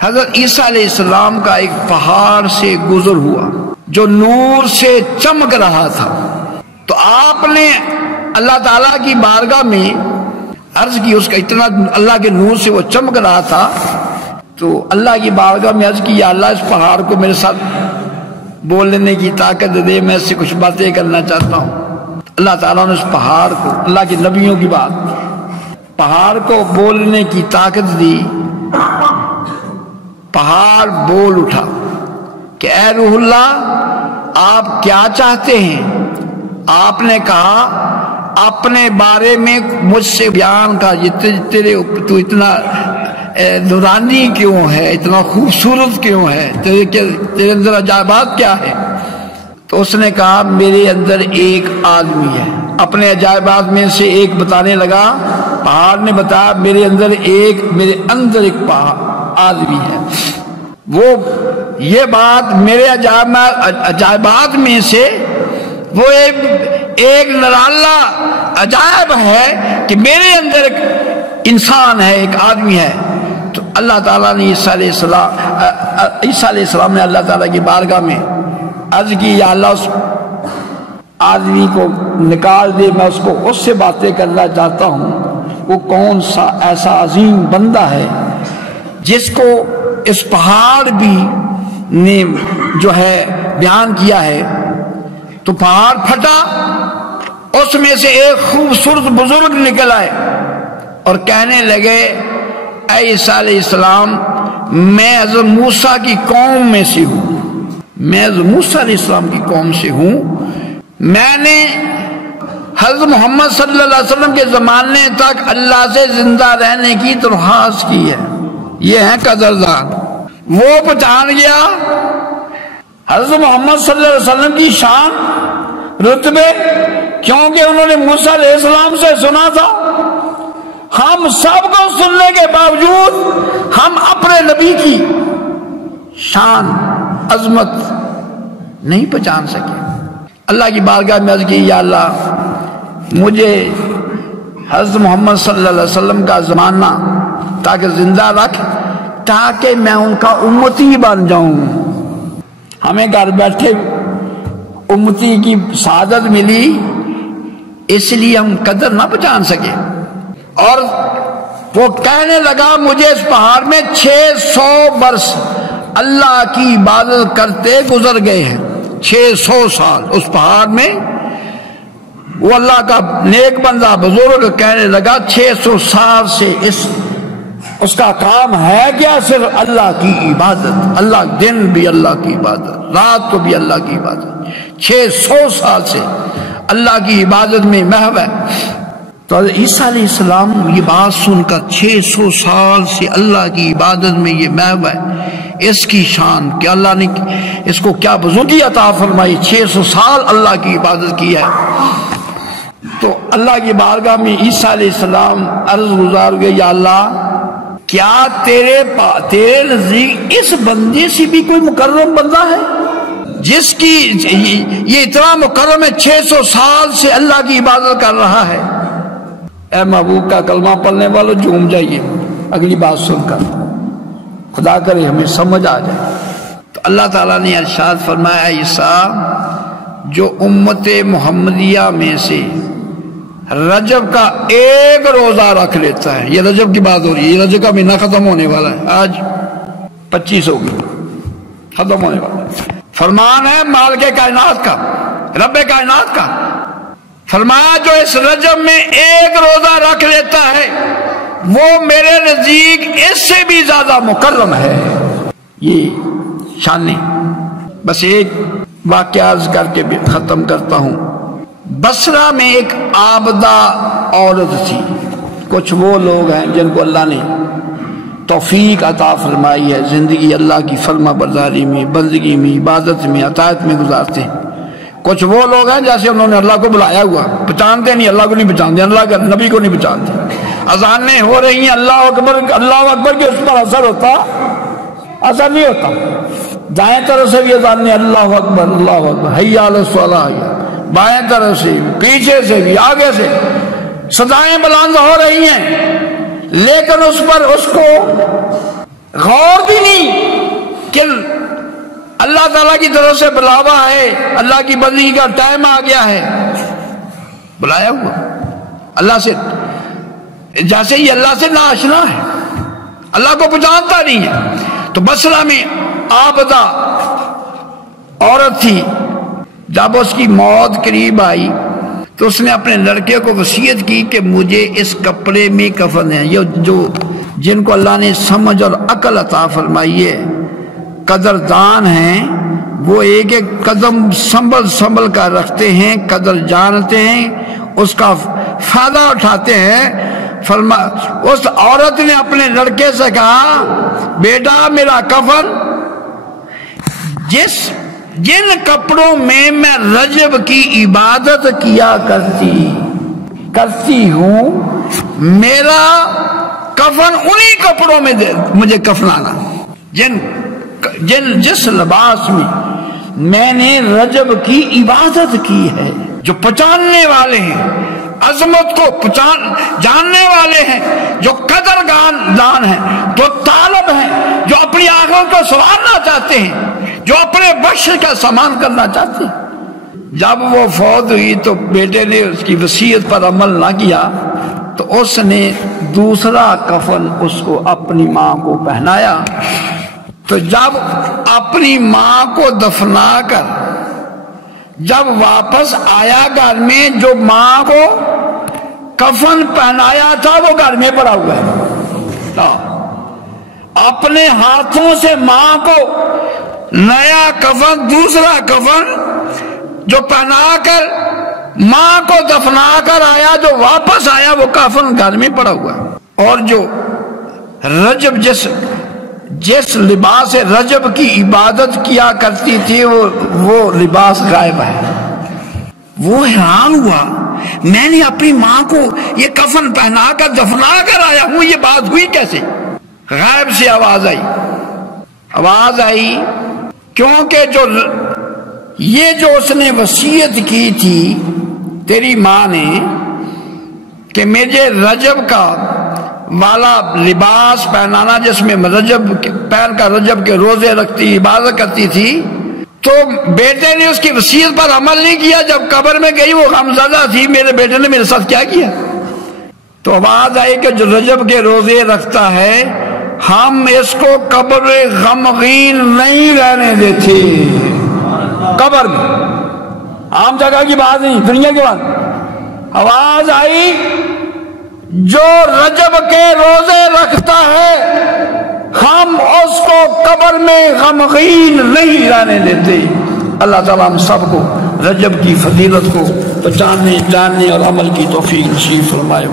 حضرت عیسیٰ علیہ السلام کا ایک پہاڑ سے گزر ہوا جو نور سے چمک رہا تھا، تو آپ نے اللہ تعالیٰ کی بارگاہ میں عرض کی، اس کا اتنا اللہ کے نور سے وہ چمک رہا تھا، تو اللہ کی بارگاہ میں عرض کی، یا اللہ اس پہاڑ کو میرے ساتھ بولنے کی طاقت دے، میں اس سے کچھ باتیں کرنا چاہتا ہوں۔ اللہ تعالیٰ نے اس پہاڑ کو، اللہ کے نبیوں کی بات، پہاڑ کو بولنے کی طاقت دی۔ پہاڑ بول اٹھا کہ اے روح اللہ، آپ کیا چاہتے ہیں؟ آپ نے کہا اپنے بارے میں مجھ سے بیان کا، تو اتنا نورانی کیوں ہے، اتنا خوبصورت کیوں ہے، تیرے اندر عجائبات کیا ہے؟ تو اس نے کہا میرے اندر ایک آدمی ہے۔ اپنے عجائبات میں سے ایک بتانے لگا، پہاڑ نے بتایا میرے اندر ایک آدمی ہے۔ وہ یہ بات میرے عجائبات میں سے وہ ایک نرالا عجائب ہے کہ میرے اندر ایک انسان ہے، ایک آدمی ہے۔ تو اللہ تعالیٰ نے عیسیٰ علیہ السلام نے اللہ تعالیٰ کی بارگاہ میں عرض کی، یا اللہ اس آدمی کو نکال دے، میں اس سے باتیں کرنا چاہتا ہوں۔ وہ کون سا ایسا عظیم بندہ ہے جس کو اس پہاڑ بھی نے جو ہے بیان کیا ہے؟ تو پہاڑ پھٹا، اس میں سے ایک خوبصورت بزرگ نکل آئے اور کہنے لگے، اے عیسیٰ علیہ السلام، میں حضرت موسیٰ کی قوم میں سے ہوں، میں حضرت موسیٰ علیہ السلام کی قوم سے ہوں۔ میں نے حضرت محمد صلی اللہ علیہ وسلم کے زمانے تک اللہ سے زندہ رہنے کی درخواست کی ہے۔ یہ ہیں قدردان۔ وہ پہچان گیا حضرت محمد صلی اللہ علیہ وسلم کی شان، رتبے، کیونکہ انہوں نے موسیٰ علیہ السلام سے سنا تھا۔ ہم سب کو سننے کے باوجود ہم اپنے نبی کی شان، عظمت نہیں پہچان سکے۔ اللہ کی بارگاہ میں عرض کی، یا اللہ مجھے حضرت محمد صلی اللہ علیہ وسلم کا زمانہ تاکہ زندہ رکھ، تاکہ میں ان کا امتی بن جاؤں۔ ہمیں گھر بیٹھے امتی کی سعادت ملی، اس لیے ہم قدر نہ پہچان سکے۔ اور وہ کہنے لگا، مجھے اس پہاڑ میں 600 برس اللہ کی عبادت کرتے گزر گئے ہیں۔ 600 سال اس پہاڑ میں وہ اللہ کا نیک بندہ بزرگ کہنے لگا، 600 سال سے اس کا کام ہے کیا؟ صرف اللہ کی عبادت، اللہ دن بھی اللہ کی عبادت، رات کو بھی اللہ کی عبادت۔ 600 سال سے اللہ کی عبادت میں محو ہے۔ تو عیسیٰ علیہ السلام یہ بات سن کر 600 سال سے اللہ کی عبادت میں یہ محو ہے، اس کی شان کہ اللہ نے اس کو کیا بزرگی عطا فرمائی، 600 سال اللہ کی عبادت کی ہے۔ تو اللہ کی بارگاہ میں عیسیٰ علیہ السلام عرض گزار گئے، یا اللہ کیا تیرے نزدیک اس بندے سے بھی کوئی مکرم بندہ ہے جس کی یہ اتنا مکرم ہے، 600 سال سے اللہ کی عبادت کر رہا ہے؟ اے محبوب کا کلمہ پڑھنے والوں جھوم جائیے اگلی بات سن کر، خدا کرے ہمیں سمجھ آ جائے۔ تو اللہ تعالیٰ نے ارشاد فرمایا، عیسیٰ جو امت محمدیہ میں سے رجب کا ایک روزہ رکھ لیتا ہے، یہ رجب کی بات ہو رہی ہے، یہ رجب کا مہینہ ختم ہونے والا ہے، آج 25 ہو گئی، ختم ہونے والا ہے۔ فرمان ہے مالک کائنات کا، رب کائنات کا، فرمایا جو اس رجب میں ایک روزہ رکھ لیتا ہے وہ میرے نزدیک اس سے بھی زیادہ مکرم ہے۔ یہ شانیں۔ بس ایک واقعہ عرض کر کے ختم کرتا ہوں۔ بصرہ میں ایک عابدہ عورت تھی۔ کچھ وہ لوگ ہیں جن کو اللہ نے توفیق عطا فرمائی ہے، زندگی اللہ کی فرما برداری میں، بندگی میں، عبادت میں، اطاعت میں گزارتے ہیں۔ کچھ وہ لوگ ہیں جیسے انہوں نے اللہ کو بلایا ہوا، پہچانتے نہیں، اللہ کو نہیں پہچانتے، اللہ کے نبی کو نہیں پہچانتے۔ اذانیں ہو رہی ہیں اللہ اکبر اللہ اکبر کے، اس پر اثر ہوتا؟ اثر نہیں ہوتا۔ دائیں طرف سے بھی اذانیں اللہ اکبر اللہ اکبر حی علی الصلاۃ، بائیں طرف سے پیچھے سے بھی آگے سے صدائیں بلند ہو رہی ہیں، لیکن اس پر اس کو غور بھی نہیں کہ اللہ تعالیٰ کی طرف سے بلاوا ہے، اللہ کی بندگی کا ٹائم آ گیا ہے، بلایا ہوا اللہ سے، جیسے یہ اللہ سے ناآشنا ہے، اللہ کو پہچانتا نہیں ہے۔ تو بصرہ میں عابدہ عورت تھی، جب اس کی موت قریب آئی تو اس نے اپنے لڑکے کو وصیت کی کہ مجھے اس کپڑے میں کفن ہے۔ یہ جو جن کو اللہ نے سمجھ اور عقل عطا فرمائی ہے، قدردان ہیں، وہ ایک ایک قدم سنبھل کر رکھتے ہیں، قدر جانتے ہیں، اس کا فائدہ اٹھاتے ہیں۔ اس عورت نے اپنے لڑکے سے کہا بیٹا میرا کفن جن کپڑوں میں میں رجب کی عبادت کیا کرتی ہوں، میرا کفن انہی کپڑوں میں مجھے کفنانا، جس لباس میں نے رجب کی عبادت کی ہے۔ جو پہچاننے والے ہیں، عظمت کو جاننے والے ہیں، جو قدر دان ہیں، جو طالب ہیں، جو اپنی آنکھوں کو سنوارنا چاہتے ہیں، جو اپنے بخش کا سامان کرنا چاہتے ہیں۔ جب وہ فوت ہوئی تو بیٹے نے اس کی وصیت پر عمل نہ کیا تو اس نے دوسرا کفن اس کو اپنی ماں کو پہنایا۔ تو جب اپنی ماں کو دفنا کر جب واپس آیا گھر میں، جو ماں کو کفن پہنایا تھا وہ گھر میں پڑا ہوا ہے، اپنے ہاتھوں سے ماں کو نیا کفن، دوسرا کفن جو پہنا کر ماں کو دفنا کر آیا، جو واپس آیا وہ کفن گھر میں پڑا ہوا ہے۔ اور جو رجب جس لباس رجب کی عبادت کیا کرتی تھی وہ لباس غائب ہے۔ وہ حیران ہوا، میں نے اپنی ماں کو یہ کفن پہنا کر دفنا کر آیا ہوں، یہ بات ہوئی کیسے؟ غائب سے آواز آئی کیونکہ جو اس نے وصیت کی تھی تیری ماں نے کہ مجھے رجب کا والا لباس پہنانا، جس میں رجب پہن کر رجب کے روزے رکھتی، عبادت کرتی تھی، تو بیٹے نے اس کی وصیت پر عمل نہیں کیا۔ جب قبر میں گئی وہ غمزدہ تھی، میرے بیٹے نے میرے ساتھ کیا کیا؟ تو آواز آئی کہ جو رجب کے روزے رکھتا ہے ہم اس کو قبر غمگین نہیں رہنے دیتے۔ قبر میں، عام جگہ کی بات نہیں، دنیا کی بات۔ آواز آئی جو رجب کے روزے رکھتا ہے ہم اس کو قبر میں غمگین نہیں رہنے دیتے۔ اللہ تعالیٰ ہم سب کو رجب کی فضیلت کو پہچاننے، جاننے اور عمل کی توفیق نصیب فرمائے۔